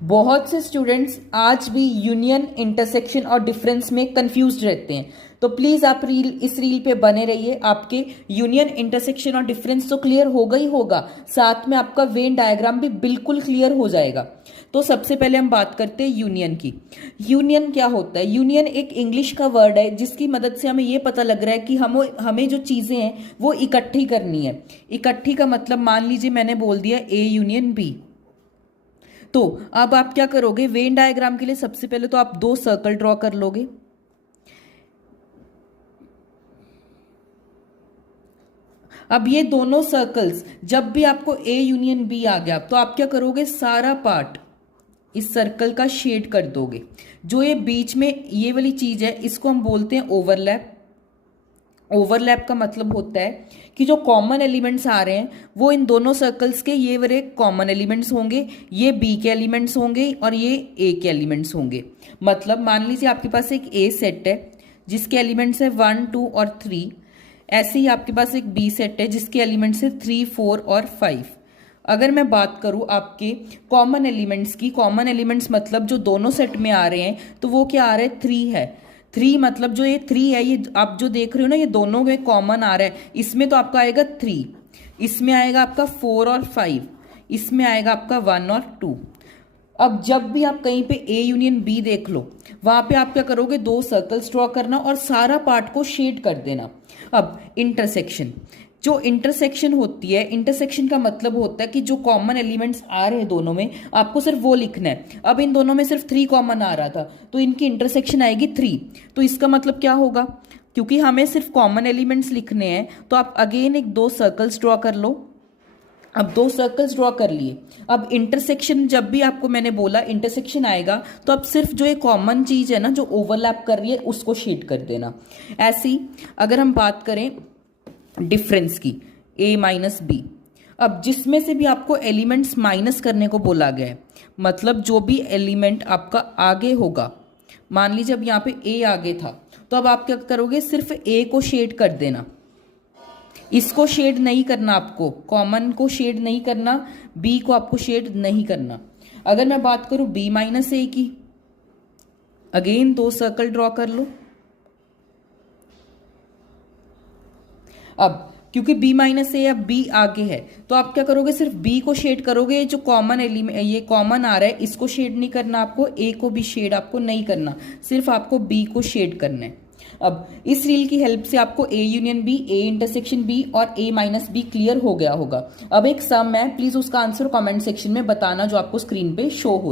बहुत से स्टूडेंट्स आज भी यूनियन, इंटरसेक्शन और डिफरेंस में कंफ्यूज रहते हैं। तो प्लीज आप इस रील पे बने रहिए। आपके यूनियन, इंटरसेक्शन और डिफरेंस तो क्लियर होगा ही होगा, साथ में आपका वेन डायग्राम भी बिल्कुल क्लियर हो जाएगा। तो सबसे पहले हम बात करते हैं यूनियन की। यूनियन क्या होता है? यूनियन एक इंग्लिश का वर्ड है जिसकी मदद से हमें ये पता लग रहा है कि हमें जो चीजें हैं वो इकट्ठी करनी है। इकट्ठी का मतलब मान लीजिए मैंने बोल दिया ए यूनियन बी। तो अब आप क्या करोगे? वेन डायग्राम के लिए सबसे पहले तो आप दो सर्कल ड्रॉ कर लोगे। अब ये दोनों सर्कल्स, जब भी आपको ए यूनियन बी आ गया तो आप क्या करोगे? सारा पार्ट इस सर्कल का शेड कर दोगे। जो ये बीच में ये वाली चीज है इसको हम बोलते हैं ओवरलैप। ओवरलैप का मतलब होता है कि जो कॉमन एलिमेंट्स आ रहे हैं वो इन दोनों सर्कल्स के ये वाले कॉमन एलिमेंट्स होंगे, ये बी के एलिमेंट्स होंगे और ये ए के एलिमेंट्स होंगे। मतलब मान लीजिए आपके पास एक ए सेट है जिसके एलिमेंट्स है 1, 2 और 3। ऐसे ही आपके पास एक बी सेट है जिसके एलिमेंट्स है 3, 4 और 5। अगर मैं बात करूं आपके कॉमन एलिमेंट्स की, कॉमन एलिमेंट्स मतलब जो दोनों सेट में आ रहे हैं, तो वो क्या आ रहा है? 3 है। 3 मतलब जो ये 3 है, ये आप जो देख रहे हो ना, ये दोनों में कॉमन आ रहा है। इसमें तो आपका आएगा 3, इसमें आएगा आपका 4 और 5, इसमें आएगा आपका 1 और 2। अब जब भी आप कहीं पे ए यूनियन बी देख लो, वहां पे आप क्या करोगे? दो सर्कल्स ड्रॉ करना और सारा पार्ट को शेड कर देना। अब इंटरसेक्शन, जो इंटरसेक्शन होती है, इंटरसेक्शन का मतलब होता है कि जो कॉमन एलिमेंट्स आ रहे हैं दोनों में, आपको सिर्फ वो लिखना है। अब इन दोनों में सिर्फ 3 कॉमन आ रहा था तो इनकी इंटरसेक्शन आएगी 3। तो इसका मतलब क्या होगा? क्योंकि हमें सिर्फ कॉमन एलिमेंट्स लिखने हैं तो आप अगेन एक दो सर्कल्स ड्रॉ कर लो। अब दो सर्कल्स ड्रॉ कर लिए। अब इंटरसेक्शन, जब भी आपको मैंने बोला इंटरसेक्शन आएगा तो अब सिर्फ जो ये कॉमन चीज है ना जो ओवरलैप कर रही है उसको शेड कर देना। ऐसी अगर हम बात करें डिफरेंस की, ए माइनस बी, अब जिसमें से भी आपको एलिमेंट्स माइनस करने को बोला गया है, मतलब जो भी एलिमेंट आपका आगे होगा, मान लीजिए अब यहाँ पे ए आगे था तो अब आप क्या करोगे? सिर्फ ए को शेड कर देना, इसको शेड नहीं करना, आपको कॉमन को शेड नहीं करना, बी को आपको शेड नहीं करना। अगर मैं बात करूं बी माइनस ए की, अगेन दो सर्कल ड्रॉ कर लो। अब क्योंकि b माइनस ए, अब b आगे है तो आप क्या करोगे? सिर्फ b को शेड करोगे। जो कॉमन एलिमेंट, ये कॉमन आ रहा है, इसको शेड नहीं करना आपको, a को भी शेड आपको नहीं करना, सिर्फ आपको b को शेड करना है। अब इस रील की हेल्प से आपको a union b, a intersection b और a माइनस b क्लियर हो गया होगा। अब एक सम है, प्लीज उसका आंसर कमेंट सेक्शन में बताना जो आपको स्क्रीन पे शो हो।